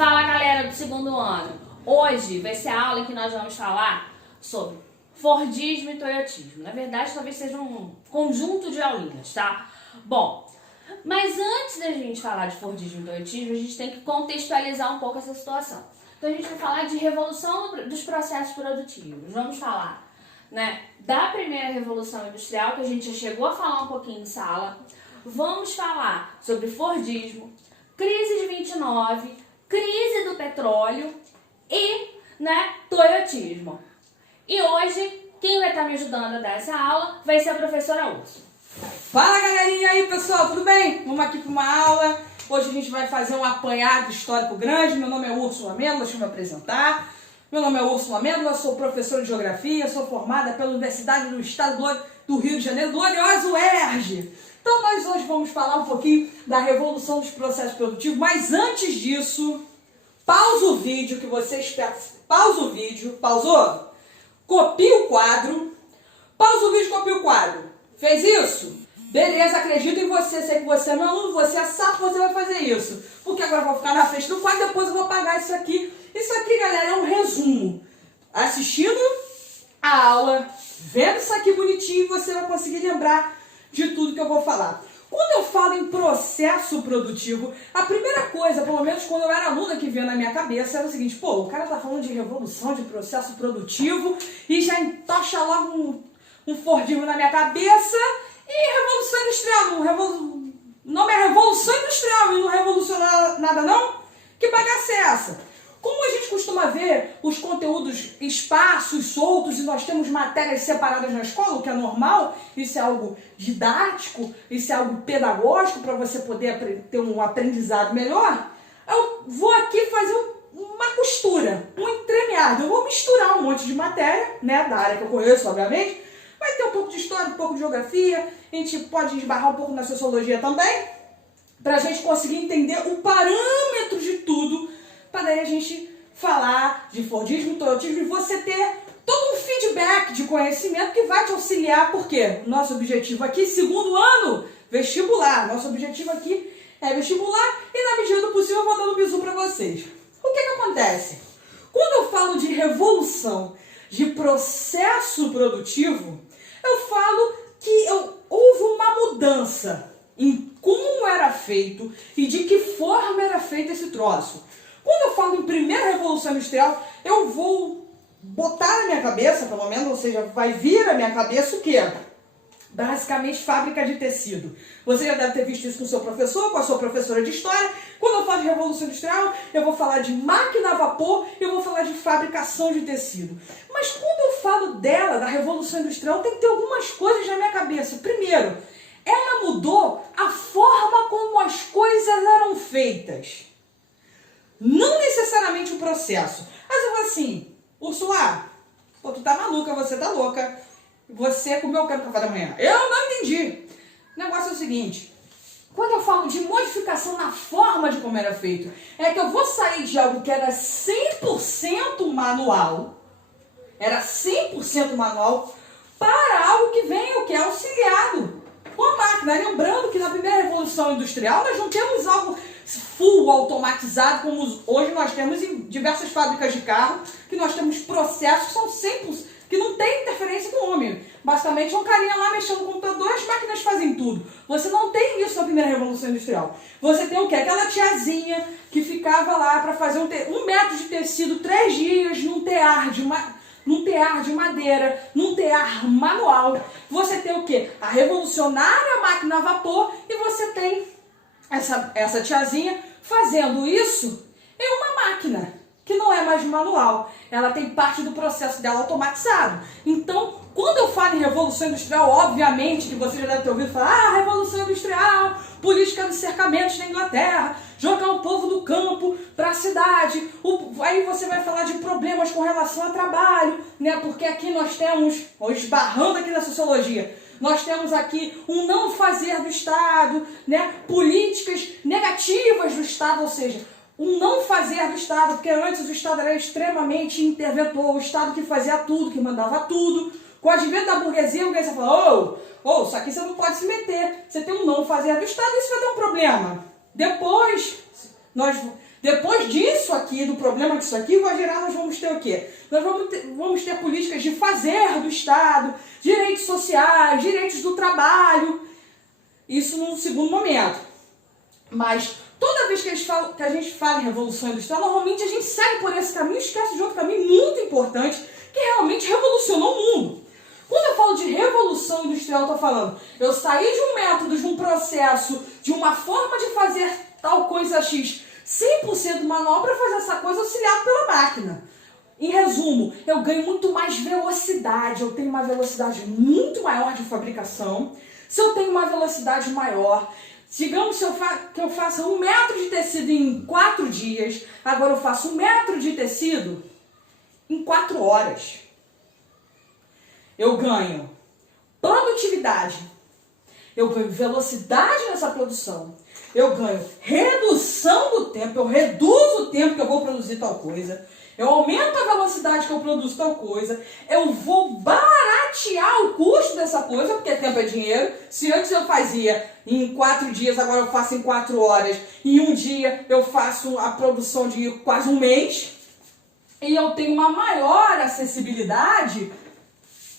Fala, galera do segundo ano. Hoje vai ser a aula em que nós vamos falar sobre Fordismo e Toyotismo. Na verdade, talvez seja um conjunto de aulinhas, tá? Bom, mas antes da gente falar de Fordismo e Toyotismo, a gente tem que contextualizar um pouco essa situação. Então a gente vai falar de revolução dos processos produtivos. Vamos falar, da primeira revolução industrial, que a gente já chegou a falar um pouquinho em sala. Vamos falar sobre Fordismo, crise de 29, crise do petróleo e, Toyotismo. E hoje, quem vai estar me ajudando a dar essa aula vai ser a professora Úrsula. Fala, galerinha, e aí, pessoal, tudo bem? Vamos aqui para uma aula. Hoje a gente vai fazer um apanhado histórico grande. Meu nome é Úrsula Mêndola, deixa eu me apresentar. Meu nome é Úrsula Mêndola, sou professora de Geografia, sou formada pela Universidade do Estado do Rio de Janeiro, glorioso UERJ. Então nós hoje vamos falar um pouquinho da revolução dos processos produtivos, mas antes disso, pausa o vídeo que você espera. Pausa o vídeo, pausou? Copia o quadro. Pausa o vídeo, copia o quadro. Fez isso? Beleza, acredito em você, sei que você não é aluno, você é sapo, você vai fazer isso. Porque agora eu vou ficar na frente do quadro, depois eu vou apagar isso aqui. Isso aqui, galera, é um resumo. Assistindo a aula, vendo isso aqui bonitinho, você vai conseguir lembrar de tudo que eu vou falar. Quando eu falo em processo produtivo, a primeira coisa, pelo menos quando eu era aluna que vinha na minha cabeça, era o seguinte: pô, o cara tá falando de revolução, de processo produtivo e já entocha logo um Fordismo na minha cabeça e revolução industrial. O nome é revolução industrial e não revoluciona nada não? Que bagaça é essa? Como a gente costuma ver os conteúdos esparsos, soltos, e nós temos matérias separadas na escola, o que é normal, isso é algo didático, isso é algo pedagógico para você poder ter um aprendizado melhor, eu vou aqui fazer uma costura, um entremeado. Eu vou misturar um monte de matéria, da área que eu conheço, obviamente. Vai ter um pouco de história, um pouco de geografia, a gente pode esbarrar um pouco na sociologia também, para a gente conseguir entender o parâmetro de tudo, para daí a gente falar de Fordismo, Toyotismo e você ter todo um feedback de conhecimento que vai te auxiliar, porque nosso objetivo aqui, segundo ano, vestibular. Nosso objetivo aqui é vestibular e, na medida do possível, eu vou dando um bisu para vocês. O que acontece? Quando eu falo de revolução, de processo produtivo, eu falo que houve uma mudança em como era feito e de que forma era feito esse troço. Quando eu falo em primeira revolução industrial, eu vou botar na minha cabeça, pelo menos, ou seja, vai vir à minha cabeça o quê? Basicamente, fábrica de tecido. Você já deve ter visto isso com o seu professor, com a sua professora de história. Quando eu falo de revolução industrial, eu vou falar de máquina a vapor, eu vou falar de fabricação de tecido. Mas quando eu falo dela, da revolução industrial, tem que ter algumas coisas na minha cabeça. Primeiro, ela mudou a forma como as coisas eram feitas. Não necessariamente o processo. Mas eu vou assim: Úrsula, pô, tu tá maluca, você tá louca. Você comeu o que no café da manhã? Eu não entendi. O negócio é o seguinte: quando eu falo de modificação na forma de como era feito, é que eu vou sair de algo que era 100% manual, para algo que vem o que? Auxiliado com a máquina. Lembrando que na primeira revolução industrial nós não temos algo full automatizado, como hoje nós temos em diversas fábricas de carro, que nós temos processos que são 100%, que não tem interferência do homem. Basicamente é um carinha lá mexendo no computador, as máquinas fazem tudo. Você não tem isso na primeira revolução industrial. Você tem o quê? Aquela tiazinha que ficava lá para fazer um metro de tecido 3 dias num tear de madeira, num tear manual. Você tem o quê? A revolucionária máquina a vapor, e você tem essa tiazinha fazendo isso em uma máquina que não é mais manual. Ela tem parte do processo dela automatizado. Então, quando eu falo em revolução industrial, obviamente que você já deve ter ouvido falar: revolução industrial, política dos cercamentos na Inglaterra, jogar o povo do campo para a cidade. Aí você vai falar de problemas com relação ao trabalho, porque aqui nós temos, esbarrando aqui na sociologia, nós temos aqui um não fazer do Estado, políticas negativas do Estado, ou seja, um não fazer do Estado, porque antes o Estado era extremamente interventor, o Estado que fazia tudo, que mandava tudo. Com o advento da burguesia, a burguesia fala: isso aqui você não pode se meter, você tem um não fazer do Estado, isso vai ter um problema. Depois, Depois disso aqui, do problema disso aqui, vai gerar, nós vamos ter o quê? Nós vamos ter políticas de fazer do Estado, direitos sociais, direitos do trabalho, isso num segundo momento. Mas toda vez que a gente fala em revolução industrial, normalmente a gente segue por esse caminho e esquece de outro caminho muito importante, que realmente revolucionou o mundo. Quando eu falo de revolução industrial, eu estou falando, eu saí de um método, de um processo, de uma forma de fazer tal coisa X, 100% manual para fazer essa coisa auxiliado pela máquina. Em resumo, eu ganho muito mais velocidade, eu tenho uma velocidade muito maior de fabricação. Se eu tenho uma velocidade maior, digamos que eu faça 1 metro de tecido em 4 dias, agora eu faço 1 metro de tecido em 4 horas. Eu ganho produtividade, eu ganho velocidade nessa produção, eu ganho redução do tempo, eu reduzo o tempo que eu vou produzir tal coisa, eu aumento a velocidade que eu produzo tal coisa, eu vou baratear o custo dessa coisa, porque tempo é dinheiro. Se antes eu fazia em 4 dias, agora eu faço em 4 horas, em um dia eu faço a produção de quase um mês, e eu tenho uma maior acessibilidade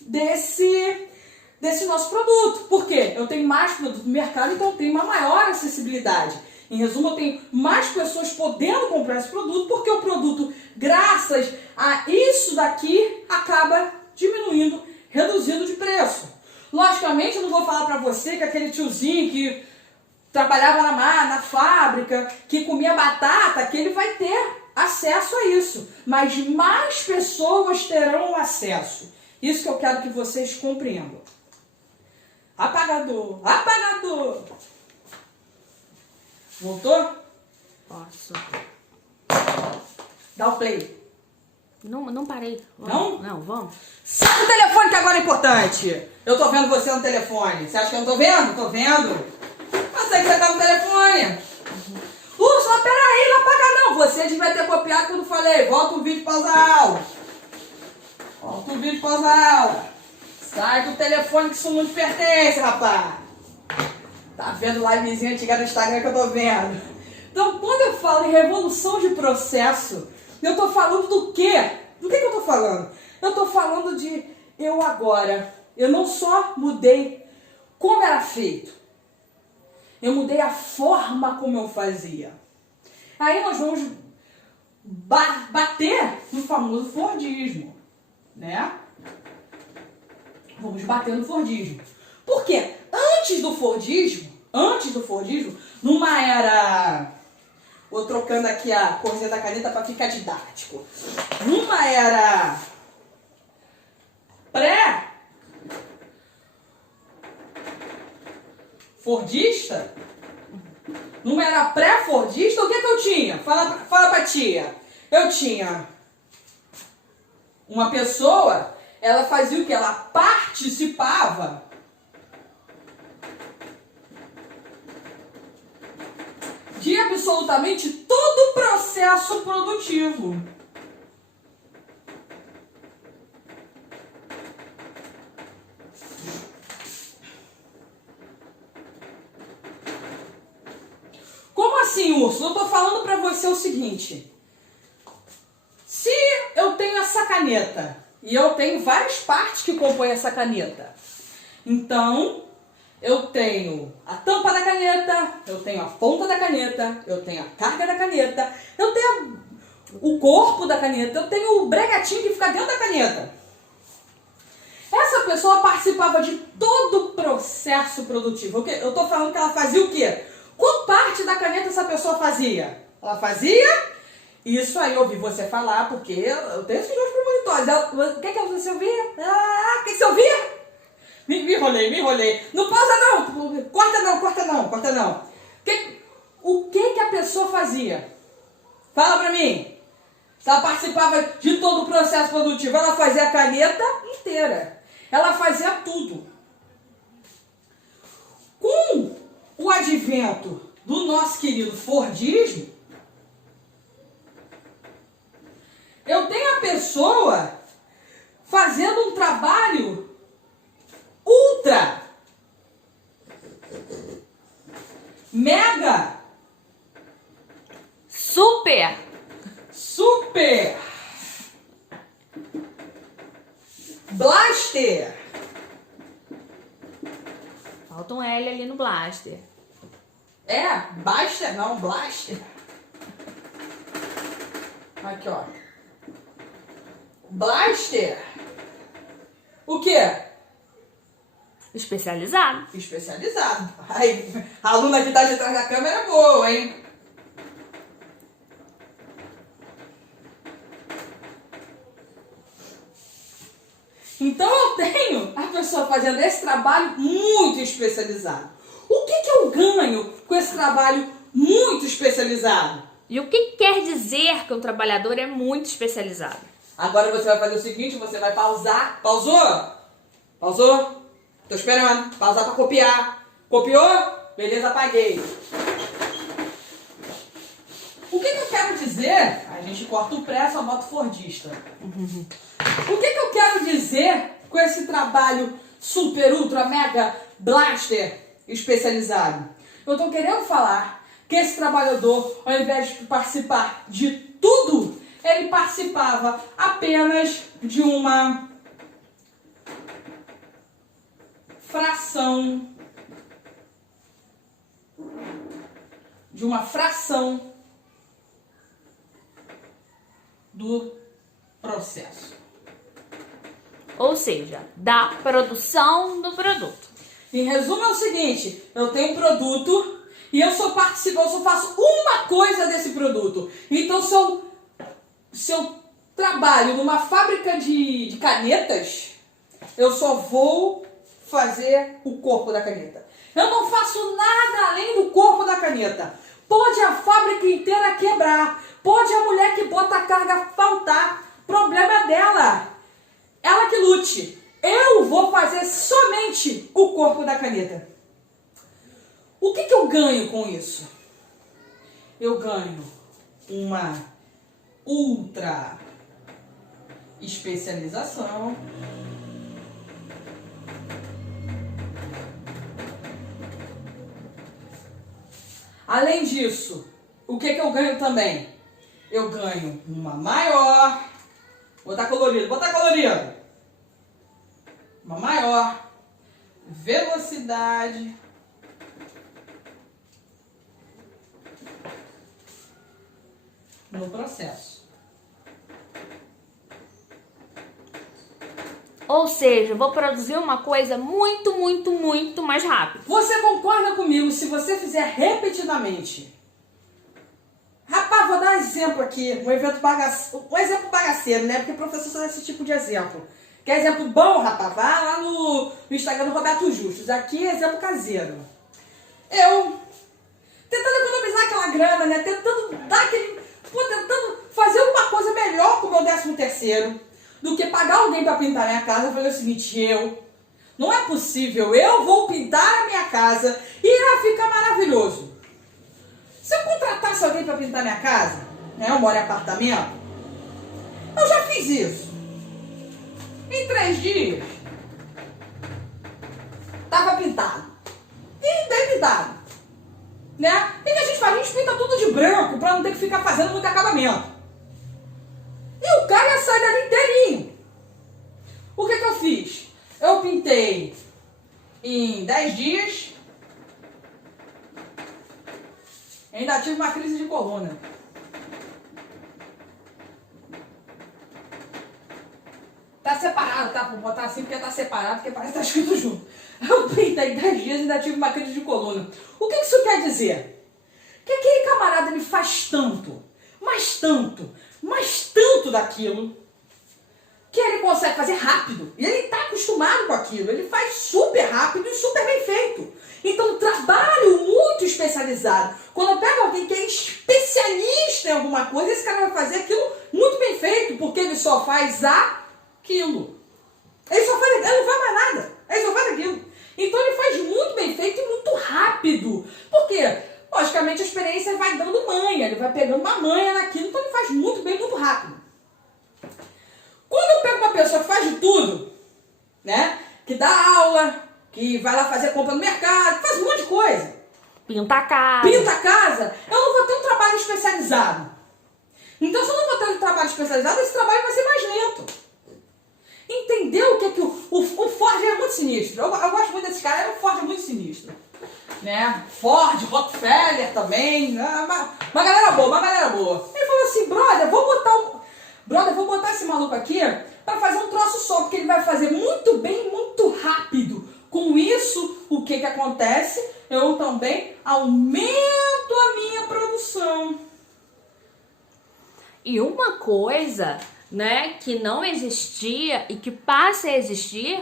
desse nosso produto. Por quê? Eu tenho mais produto no mercado, então eu tenho uma maior acessibilidade. Em resumo, eu tenho mais pessoas podendo comprar esse produto, porque o produto, graças a isso daqui, acaba diminuindo, reduzindo de preço. Logicamente, eu não vou falar para você que aquele tiozinho que trabalhava na fábrica, que comia batata, que ele vai ter acesso a isso. Mas mais pessoas terão acesso. Isso que eu quero que vocês compreendam. Apagador, apagador. Voltou? Posso. Dá o play. Não parei. Não? Não, vamos. Sai do telefone que agora é importante. Eu tô vendo você no telefone. Você acha que eu não tô vendo? Tô vendo. Eu sei que você tá no telefone. Só peraí, não apaga não. Você devia ter copiado quando eu falei. Volta o vídeo, pausa a aula. Volta o vídeo, pausa a aula. Sai do telefone que isso não te pertence, rapaz. Tá vendo livezinha antiga no Instagram que eu tô vendo. Então, quando eu falo em revolução de processo, eu tô falando do quê? Do que eu tô falando? Eu tô falando de eu agora. Eu não só mudei como era feito. Eu mudei a forma como eu fazia. Aí nós vamos bater no famoso Fordismo, né? Vamos bater no Fordismo. Por quê? Antes do Fordismo, numa era... Vou trocando aqui a corzinha da caneta para ficar didático. Numa era pré-fordista, numa era pré-fordista, o que eu tinha? Fala pra tia. Eu tinha uma pessoa, ela fazia o quê? Ela participava de absolutamente todo o processo produtivo. Como assim, Urso? Eu tô falando pra você o seguinte. Se eu tenho essa caneta, e eu tenho várias partes que compõem essa caneta, então... eu tenho a tampa da caneta, eu tenho a ponta da caneta, eu tenho a carga da caneta, eu tenho o corpo da caneta, eu tenho o breguetinho que fica dentro da caneta. Essa pessoa participava de todo o processo produtivo. Eu estou falando que ela fazia o quê? Qual parte da caneta essa pessoa fazia? Ela fazia isso aí, eu ouvi você falar, porque eu tenho esses dois premonitórios. O que você ouvia? O que você ouvia? Me enrolei. Não pausa não, corta não. O que a pessoa fazia? Fala pra mim. Ela participava de todo o processo produtivo. Ela fazia a caneta inteira. Ela fazia tudo. Com o advento do nosso querido Fordismo, eu tenho a pessoa fazendo um trabalho ultra, mega, Super. Super. Blaster. Falta um L ali no blaster. É, Baster não, Blaster. Aqui, ó. Blaster. O quê? Especializado. Especializado. Ai, a aluna que tá de trás da câmera é boa, hein? Então eu tenho a pessoa fazendo esse trabalho muito especializado. O que eu ganho com esse trabalho muito especializado? E o que quer dizer que um trabalhador é muito especializado? Agora você vai fazer o seguinte, você vai pausar. Pausou? Pausou? Tô esperando. Pausar pra copiar. Copiou? Beleza, apaguei. O que eu quero dizer? A gente corta o pré, só bota o fordista. O que eu quero dizer com esse trabalho super, ultra, mega, blaster especializado? Eu tô querendo falar que esse trabalhador, ao invés de participar de tudo, ele participava apenas de uma fração do processo. Ou seja, da produção do produto. Em resumo é o seguinte, eu tenho um produto e eu só faço uma coisa desse produto. Então se eu trabalho numa fábrica de canetas, eu só vou fazer o corpo da caneta. Eu não faço nada além do corpo da caneta. Pode a fábrica inteira quebrar, pode a mulher que bota a carga faltar, problema dela. Ela que lute. Eu vou fazer somente o corpo da caneta. O que eu ganho com isso? Eu ganho uma ultra especialização. Além disso, o que eu ganho também? Eu ganho uma maior... Botar colorido. Uma maior velocidade no processo. Ou seja, eu vou produzir uma coisa muito, muito, muito mais rápido. Você concorda comigo se você fizer repetidamente? Rapaz, vou dar um exemplo aqui, um exemplo bagaceiro, né? Porque o professor só dá esse tipo de exemplo. Quer exemplo bom, rapaz? Vá lá no Instagram do Roberto Justus. Aqui é exemplo caseiro. Eu, tentando economizar aquela grana, né? Tentando fazer uma coisa melhor com o meu 13º, do que pagar alguém para pintar minha casa. Eu falei o seguinte, não é possível, eu vou pintar a minha casa e irá ficar maravilhoso. Se eu contratasse alguém para pintar minha casa, né? Eu moro em apartamento, eu já fiz isso. Em 3 dias, tava pintado. E bem pintado. Né? E o que a gente faz? A gente pinta tudo de branco para não ter que ficar fazendo muito acabamento. E o cara sai dali inteirinho. O que eu fiz? Eu pintei em 10 dias. Ainda tive uma crise de coluna. Tá separado, tá? Vou botar assim porque tá separado, porque parece que tá escrito junto. Eu pintei 10 dias e ainda tive uma crise de coluna. O que isso quer dizer? Que aquele camarada ele faz tanto, mas tanto daquilo, que ele consegue fazer rápido. E ele tá acostumado com aquilo. Ele faz super rápido e super bem feito. Então, trabalho muito especializado. Quando eu pego alguém que é especialista em alguma coisa, esse cara vai fazer aquilo muito bem feito, porque ele só faz aquilo. Ele não faz mais nada. Ele só faz aquilo. Então, ele faz muito bem feito e muito rápido. Por quê? Logicamente, a experiência vai dando manha. Ele vai pegando uma manha naquilo, então ele faz muito bem, muito rápido. Quando eu pego uma pessoa que faz de tudo, né? Que dá aula, que vai lá fazer compra no mercado, faz um monte de coisa. Pinta a casa. Pinta a casa. Eu não vou ter um trabalho especializado. Então, se eu não vou ter um trabalho especializado, esse trabalho vai ser mais lento. Entendeu o que é que o Ford é muito sinistro? Eu gosto muito desse cara, o Ford é muito sinistro. Né? Ford, Rockefeller também, uma galera boa, uma galera boa. Ele falou assim, brother, vou botar esse maluco aqui para fazer um troço só, porque ele vai fazer muito bem, muito rápido. Com isso, o que acontece? Eu também aumento a minha produção. E uma coisa, né, que não existia e que passa a existir,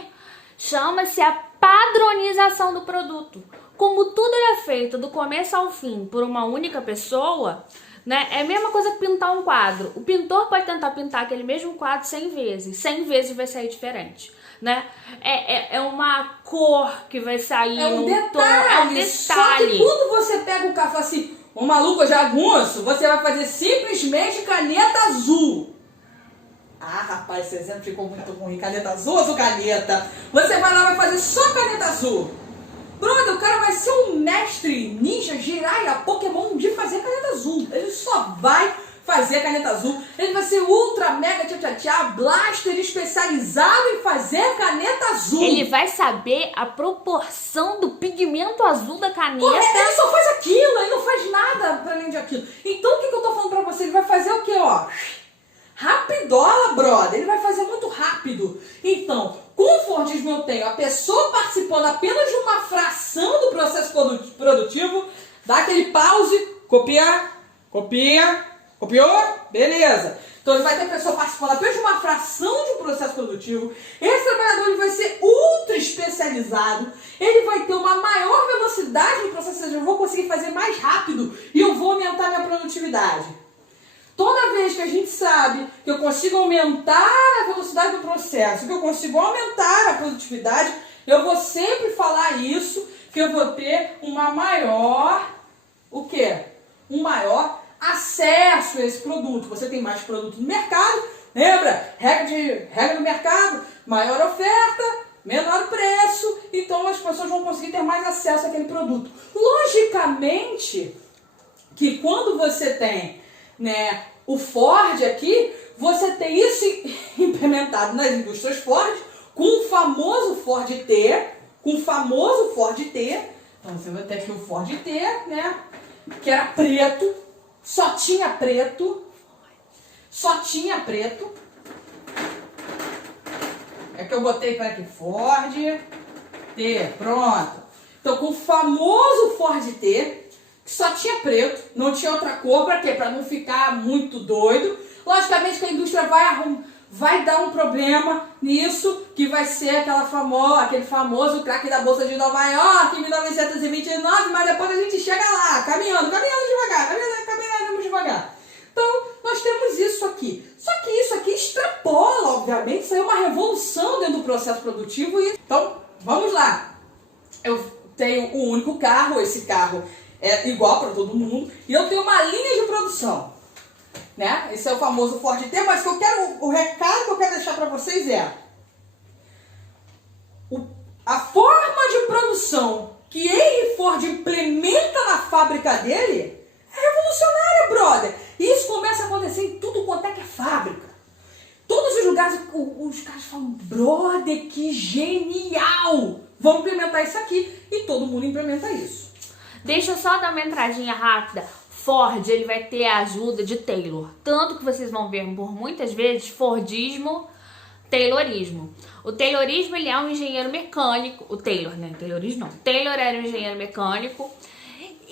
chama-se a padronização do produto. Como tudo era feito do começo ao fim por uma única pessoa, né, é a mesma coisa que pintar um quadro. O pintor pode tentar pintar aquele mesmo quadro 100 vezes. 100 vezes vai sair diferente, né? É uma cor que vai sair num detalhe, tom. É um detalhe. Só que quando você pega o café assim, o maluco jagunço, você vai fazer simplesmente caneta azul. Ah, rapaz, esse exemplo ficou muito ruim. Caneta azul ou caneta? Você vai lá e vai fazer só caneta azul. Brother, o cara vai ser um mestre ninja, Jiraiya, Pokémon de fazer caneta azul. Ele só vai fazer caneta azul. Ele vai ser ultra, mega, blaster especializado em fazer caneta azul. Ele vai saber a proporção do pigmento azul da caneta. Correto, ele só faz aquilo, ele não faz nada para além de aquilo. Então, o que eu tô falando pra você? Ele vai fazer o quê, ó? Rapidola, brother. Ele vai fazer muito rápido. Então, com o Fordismo eu tenho a pessoa participando apenas de uma fração do processo produtivo, dá aquele pause, copia, copiou, beleza. Então ele vai ter a pessoa participando apenas de uma fração de um processo produtivo. Esse trabalhador ele vai ser ultra especializado, ele vai ter uma maior velocidade no processo, ou seja, eu vou conseguir fazer mais rápido e eu vou aumentar minha produtividade. Toda vez que a gente sabe que eu consigo aumentar a velocidade do processo, que eu consigo aumentar a produtividade, eu vou sempre falar isso, que eu vou ter uma maior, o quê? Um maior acesso a esse produto. Você tem mais produto no mercado, lembra? Regra do mercado, maior oferta, menor preço, então as pessoas vão conseguir ter mais acesso àquele produto. Logicamente que quando você tem, né, o Ford aqui, você tem isso implementado nas indústrias Ford, com o famoso Ford T, então você vai ter aqui o Ford T, né, que era preto, só tinha preto, é que eu botei para aqui, Ford T, pronto. Então com o famoso Ford T, que só tinha preto, não tinha outra cor, para quê? Para não ficar muito doido. Logicamente que a indústria vai dar um problema nisso, que vai ser aquele famoso craque da Bolsa de Nova York em 1929, mas depois a gente chega lá, caminhando devagar. Então, nós temos isso aqui. Só que isso aqui extrapola, obviamente, isso aí é uma revolução dentro do processo produtivo. Então, vamos lá. Eu tenho um único carro, esse carro é igual para todo mundo, e eu tenho uma linha de produção, né? Esse é o famoso Ford T, mas o recado que eu quero deixar para vocês é a forma de produção que Henry Ford implementa na fábrica dele é revolucionária, brother. E isso começa a acontecer em tudo quanto é que é fábrica. Todos os lugares, os caras falam, brother, que genial! Vamos implementar isso aqui. E todo mundo implementa isso. Deixa eu só dar uma entradinha rápida. Ford, ele vai ter a ajuda de Taylor. Tanto que vocês vão ver por muitas vezes Fordismo, Taylorismo. O Taylorismo, ele é um engenheiro mecânico. O Taylor, né? Taylorismo não. Taylor era um engenheiro mecânico.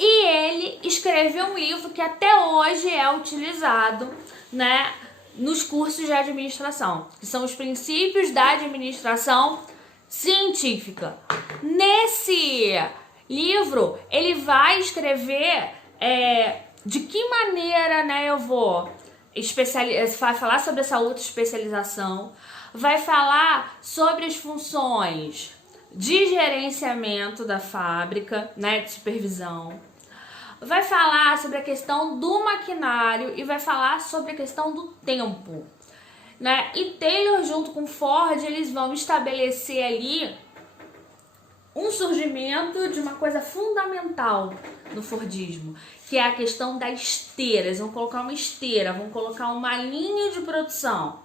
E ele escreveu um livro que até hoje é utilizado, né, nos cursos de administração, que são os princípios da administração científica. Nesse livro, ele vai escrever de que maneira, né, eu vou falar sobre essa outra especialização, vai falar sobre as funções de gerenciamento da fábrica, né, de supervisão, vai falar sobre a questão do maquinário e vai falar sobre a questão do tempo, né? E Taylor junto com Ford, eles vão estabelecer ali um surgimento de uma coisa fundamental no Fordismo, que é a questão da esteira. Eles vão colocar uma esteira, vão colocar uma linha de produção,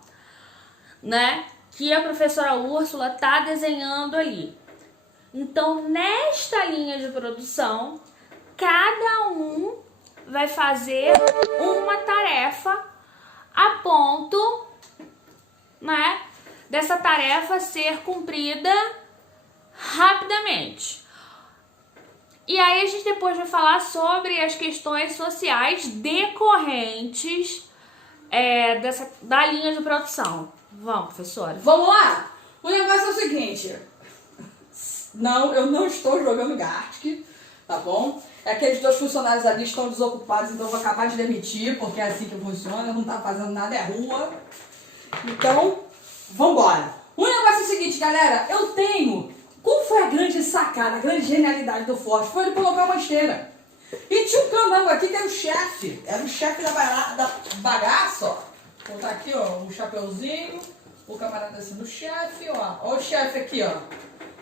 né? Que a professora Úrsula tá desenhando ali. Então, nesta linha de produção, cada um vai fazer uma tarefa a ponto, né, dessa tarefa ser cumprida rapidamente. E aí a gente depois vai falar sobre as questões sociais decorrentes da linha de produção. Vamos, professora? Vamos lá? O negócio é o seguinte. Não, eu não estou jogando Gartic, tá bom? Aqueles 2 funcionários ali estão desocupados, então eu vou acabar de demitir, porque é assim que funciona, não tá fazendo nada, é rua. Então, vambora. O negócio é o seguinte, galera, eu tenho... Qual foi a grande sacada, a grande genialidade do Ford? Foi ele colocar uma esteira. E tinha um camarada aqui que era o chefe. Era o chefe da bagaça, ó. Vou botar aqui, ó, um chapeuzinho. O camarada assim do chefe, ó. Ó o chefe aqui, ó.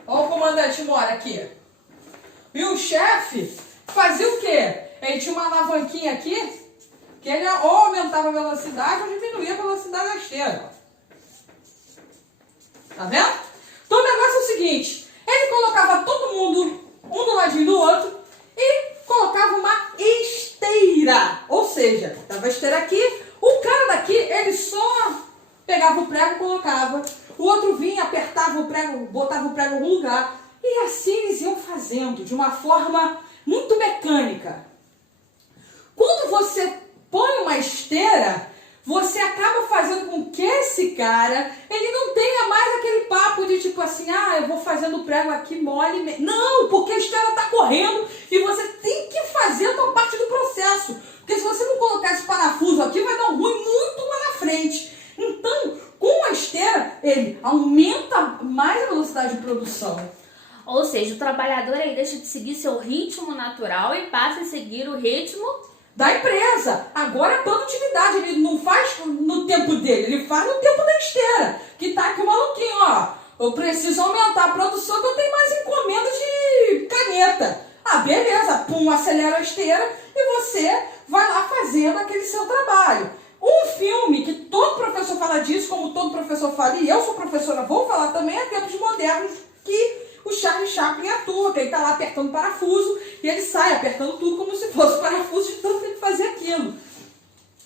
Ó o comandante mora aqui. E o chefe fazia o quê? Ele tinha uma alavanquinha aqui, que ele ou aumentava a velocidade ou diminuía a velocidade da esteira. Tá vendo? Então o negócio é o seguinte. Ele colocava todo mundo, um do ladinho do outro, e colocava uma esteira. Ou seja, tava a esteira aqui, o cara daqui, ele só pegava o prego e colocava. O outro vinha, apertava o prego, botava o prego em algum lugar. E assim eles iam fazendo, de uma forma muito mecânica. Quando você põe uma esteira, você acaba fazendo com que esse cara, ele não tenha mais aquele papo de tipo assim, ah, eu vou fazendo o prego aqui mole. Não, porque a esteira tá correndo e você tem que fazer a tua parte do processo. Porque se você não colocar esse parafuso aqui, vai dar um ruim muito lá na frente. Então, com a esteira, ele aumenta mais a velocidade de produção. Ou seja, o trabalhador ele deixa de seguir seu ritmo natural e passa a seguir o ritmo da empresa. Agora a produtividade, ele não faz no tempo dele, ele faz no tempo da esteira. Que tá aqui o maluquinho, ó. Eu preciso aumentar a produção que eu tenho mais encomenda de caneta. Ah, beleza, pum, acelera a esteira e você vai lá fazendo aquele seu trabalho. Um filme que todo professor fala disso, como todo professor fala, e eu sou professora, vou falar também, é Tempos Modernos, que o Charlie Chaplin atua, que ele tá lá apertando parafuso e ele sai apertando tudo como se fosse parafuso de tanto que ele fazia aquilo.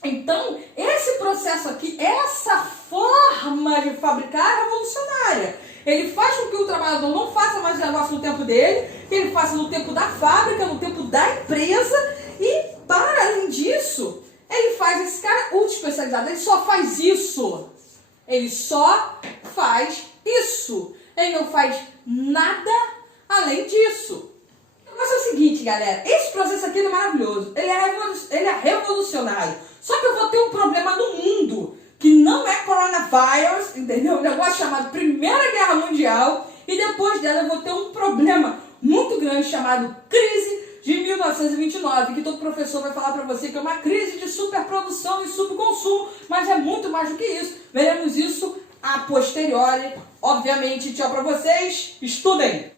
Então, esse processo aqui, essa forma de fabricar é revolucionária. Ele faz com que o trabalhador não faça mais negócio no tempo dele, que ele faça no tempo da fábrica, no tempo da empresa e, para além disso, ele faz esse cara ultra especializado, ele só faz isso. Ele só faz isso. Ele não faz nada além disso. O negócio é o seguinte, galera. Esse processo aqui é maravilhoso. Ele é revolucionário. Só que eu vou ter um problema no mundo, que não é coronavírus, entendeu? Um negócio chamado Primeira Guerra Mundial. E depois dela eu vou ter um problema muito grande chamado crise de 1929, que todo professor vai falar para você que é uma crise de superprodução e subconsumo, mas é muito mais do que isso. Veremos isso a posteriori. Obviamente, tchau para vocês, estudem!